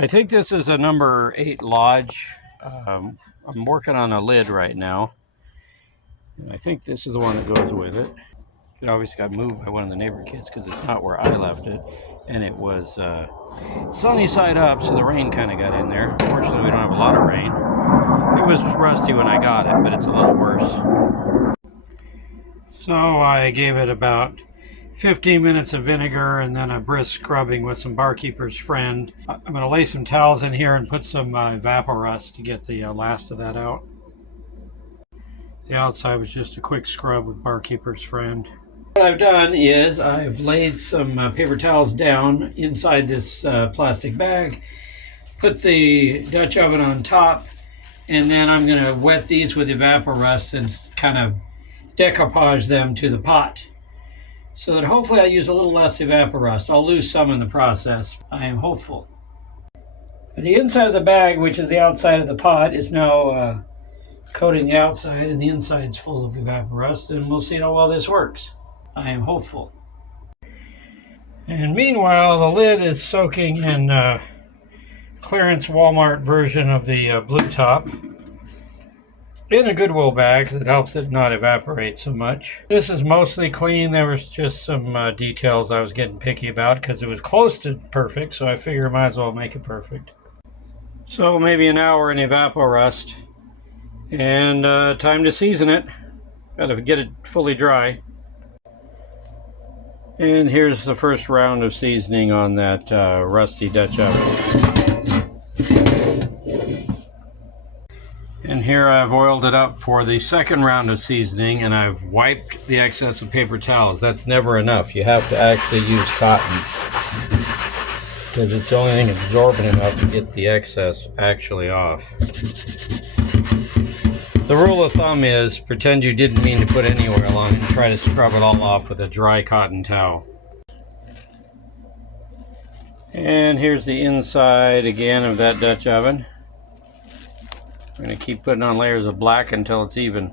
I think this is a number 8 Lodge. I'm working on a lid right now. And I think this is the one that goes with it. It obviously got moved by one of the neighbor kids because it's not where I left it. And it was sunny side up, so the rain kind of got in there. Fortunately, we don't have a lot of rain. It was rusty when I got it, but it's a little worse. So I gave it about 15 minutes of vinegar and then a brisk scrubbing with some Barkeeper's Friend. I'm going to lay some towels in here and put some evapo-rust to get the last of that out. The outside was just a quick scrub with Barkeeper's Friend. What I've done is I've laid some paper towels down inside this plastic bag, put the Dutch oven on top, and then I'm going to wet these with evapo-rust and kind of decoupage them to the pot, so that hopefully I use a little less evapo-rust. I'll lose some in the process. I am hopeful. The inside of the bag, which is the outside of the pot, is now coating the outside, and the inside's full of evapo-rust, and we'll see how well this works. I am hopeful. And meanwhile, the lid is soaking in clearance Walmart version of the Blue Top in a Goodwill bag that helps it not evaporate so much. This is mostly clean. There was just some details I was getting picky about because it was close to perfect, so I figure I might as well make it perfect. So maybe an hour in evapo-rust, and time to season it. Gotta get it fully dry. And here's the first round of seasoning on that rusty Dutch oven. And here I've oiled it up for the second round of seasoning, and I've wiped the excess with paper towels. That's never enough. You have to actually use cotton, because it's the only thing absorbent enough to get the excess actually off. The rule of thumb is pretend you didn't mean to put any oil on it and try to scrub it all off with a dry cotton towel. And here's the inside again of that Dutch oven. I'm going to keep putting on layers of black until it's even.